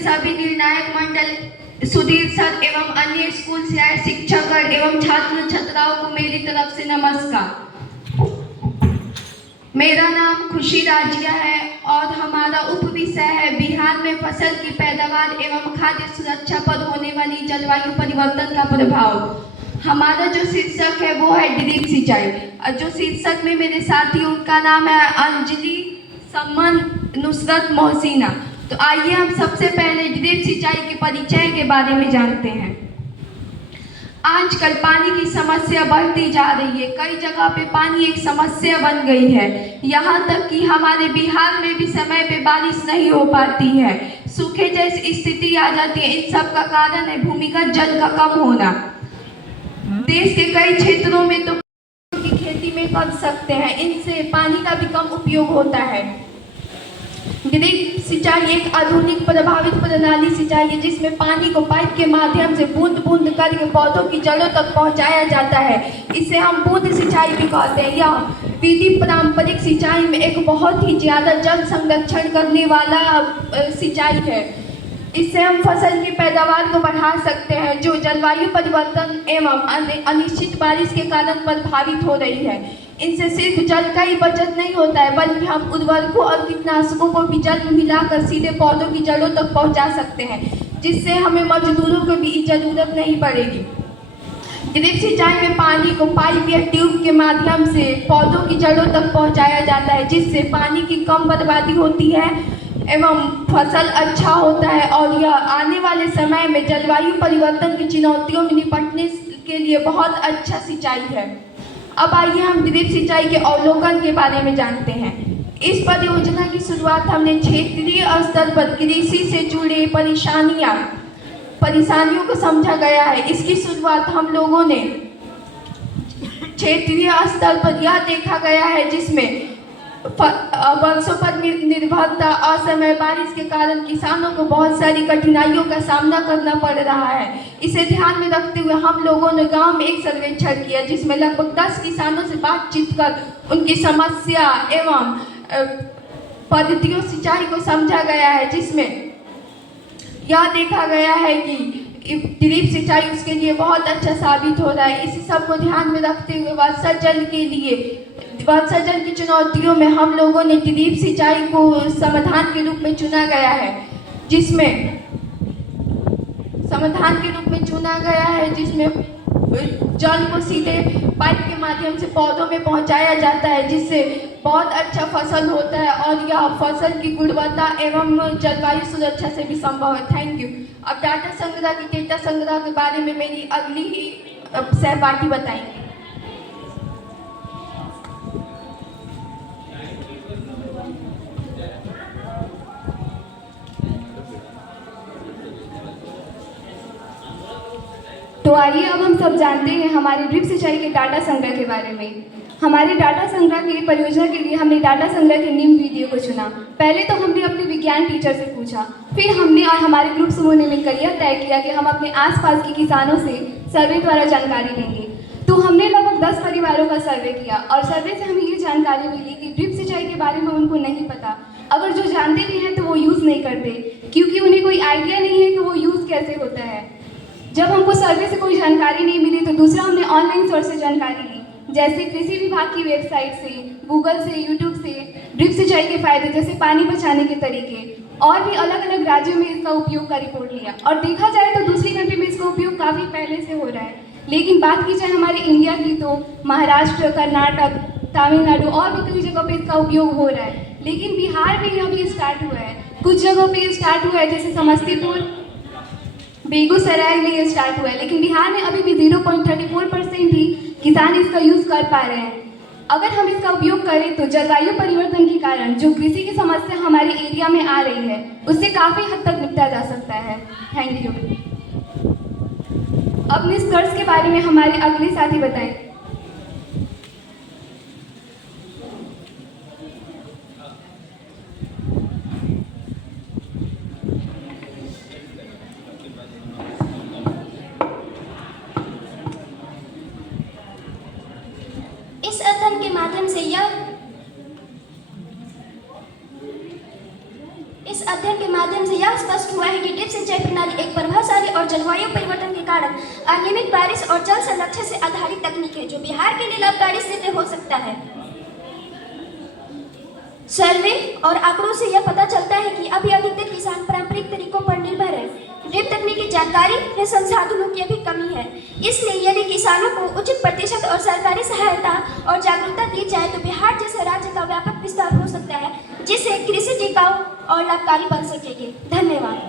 सभी निर्णायक मंडल, सुधीर सर एवं अन्य स्कूल से आए शिक्षकगण एवं छात्र छात्राओं को मेरी तरफ से नमस्कार। मेरा नाम खुशी राजिया है और हमारा उप विषय है बिहार में फसल की पैदावार एवं खाद्य सुरक्षा पर होने वाली जलवायु परिवर्तन का प्रभाव। हमारा जो शीर्षक है वो है ड्रिप सिंचाई और जो शीर्षक में मेरे साथी उनका नाम है अंजलि, समन, नुसरत, मोहसिना। तो आइए हम सबसे पहले ड्रिप सिंचाई के परिचय के बारे में जानते हैं। आजकल पानी की समस्या बढ़ती जा रही है, कई जगह पे पानी एक समस्या बन गई है। यहाँ तक कि हमारे बिहार में भी समय पे बारिश नहीं हो पाती है, सूखे जैसी स्थिति आ जाती है। इन सब का कारण है भूमिगत जल का कम होना। देश के कई क्षेत्रों में तो की खेती में कर सकते हैं, इनसे पानी का भी कम उपयोग होता है। ड्रिप सिंचाई एक आधुनिक प्रभावित प्रणाली सिंचाई है जिसमें पानी को पाइप के माध्यम से बूंद बूंद करके पौधों की जड़ों तक पहुंचाया जाता है। इसे हम बूंद सिंचाई भी कहते हैं। यह विधि पारंपरिक सिंचाई में एक बहुत ही ज़्यादा जल संरक्षण करने वाला सिंचाई है। इससे हम फसल की पैदावार को बढ़ा सकते हैं जो जलवायु परिवर्तन एवं अनिश्चित बारिश के कारण प्रभावित हो रही है। इनसे सिर्फ जल का ही बचत नहीं होता है बल्कि हम उर्वरकों और कीटनाशकों को भी जल में मिलाकर सीधे पौधों की जड़ों तक पहुंचा सकते हैं, जिससे हमें मजदूरों की भी जरूरत नहीं पड़ेगी। ड्रिप सिंचाई में पानी को पाइप या ट्यूब के माध्यम से पौधों की जड़ों तक पहुंचाया जाता है, जिससे पानी की कम बर्बादी होती है एवं फसल अच्छा होता है और यह आने वाले समय में जलवायु परिवर्तन की चुनौतियों में निपटने के लिए बहुत अच्छा सिंचाई है। अब आइए हम ड्रिप सिंचाई के अवलोकन के बारे में जानते हैं। इस परियोजना की शुरुआत हमने क्षेत्रीय स्तर पर कृषि से जुड़े परेशानियों को समझा गया है। इसकी शुरुआत हम लोगों ने क्षेत्रीय स्तर पर यह देखा गया है जिसमें वर्षों पर निर्भरता असमय बारिश के कारण किसानों को बहुत सारी कठिनाइयों का सामना करना पड़ रहा है। इसे ध्यान में रखते हुए हम लोगों ने गांव में एक सर्वेक्षण किया जिसमें लगभग 10 किसानों से बातचीत कर उनकी समस्या एवं पद्धतियों सिंचाई को समझा गया है, जिसमें यह देखा गया है कि ड्रिप सिंचाई उसके लिए बहुत अच्छा साबित हो रहा है। इसी सब को ध्यान में रखते हुए वर्षा जल की चुनौतियों में हम लोगों ने ड्रिप सिंचाई को समाधान के रूप में चुना गया है, जिसमें जल को सीधे पाइप के माध्यम से पौधों में पहुंचाया जाता है, जिससे बहुत अच्छा फसल होता है और यह फसल की गुणवत्ता एवं जलवायु सुरक्षा से भी संभव है। Thank you. अब डाटा संग्रह के बारे में मेरी अगली ही सहपाठी बताएंगे। तो आइए अब हम सब जानते हैं हमारे ड्रिप सिंचाई के डाटा संग्रह के बारे में। हमारे डाटा संग्रह की परियोजना के लिए हमने डाटा संग्रह के निम्न वीडियो को चुना। पहले तो हमने अपने विज्ञान टीचर से पूछा, फिर हमने और हमारे ग्रुप समूह ने मिलकर यह तय किया कि हम अपने आसपास के किसानों से सर्वे द्वारा जानकारी लेंगे। तो हमने लगभग 10 परिवारों का सर्वे किया और सर्वे से हमें ये जानकारी मिली कि ड्रिप सिंचाई के बारे में उनको नहीं पता। अगर जो जानते भी हैं तो वो यूज़ नहीं करते क्योंकि उन्हें कोई आइडिया नहीं है कि वो यूज़ कैसे होता है। जब हमको सर्वे से कोई जानकारी नहीं मिली तो दूसरा हमने ऑनलाइन सोर्स से जानकारी ली, जैसे कृषि विभाग की वेबसाइट से, गूगल से, यूट्यूब से ड्रिप सिंचाई के फायदे जैसे पानी बचाने के तरीके और भी अलग अलग राज्यों में इसका उपयोग का रिपोर्ट लिया। और देखा जाए तो दूसरी कंट्री में इसका उपयोग काफ़ी पहले से हो रहा है, लेकिन बात की जाए हमारे इंडिया की तो महाराष्ट्र, कर्नाटक, तमिलनाडु और भी कई जगह पे इसका उपयोग हो रहा है। लेकिन बिहार में यह भी स्टार्ट हुआ है, कुछ जगहों पे स्टार्ट हुआ है जैसे समस्तीपुर, बेगूसराय में ये स्टार्ट हुआ है, लेकिन बिहार में अभी भी 0.34% ही किसान इसका यूज़ कर पा रहे हैं। अगर हम इसका उपयोग करें तो जलवायु परिवर्तन के कारण जो कृषि की समस्या हमारे एरिया में आ रही है उससे काफ़ी हद तक निपटा जा सकता है। Thank you. अब निष्कर्ष के बारे में हमारे अगले साथी बताएं। इस अध्ययन के माध्यम से यह स्पष्ट हुआ है कि वाली एक प्रभावशाली और जलवायु परिवर्तन के कारण अनियमित बारिश और जल संरक्षण से आधारित तकनीक है जो बिहार के लिए लाभकारी सिद्ध हो सकता है। सर्वे और आंकड़ों से यह पता चलता है कि अभी अधिकतर किसान पारंपरिक तरीकों पर निर्भर है। ड्रिप तकनीक की जानकारी व संसाधनों की अभी कमी है, इसलिए यदि किसानों को उचित प्रतिशत और सरकारी सहायता और जागरूकता दी जाए तो बिहार जैसे राज्य का व्यापक विस्तार हो सकता है, जिससे कृषि टिकाऊ और लाभकारी बन सकेगी। धन्यवाद।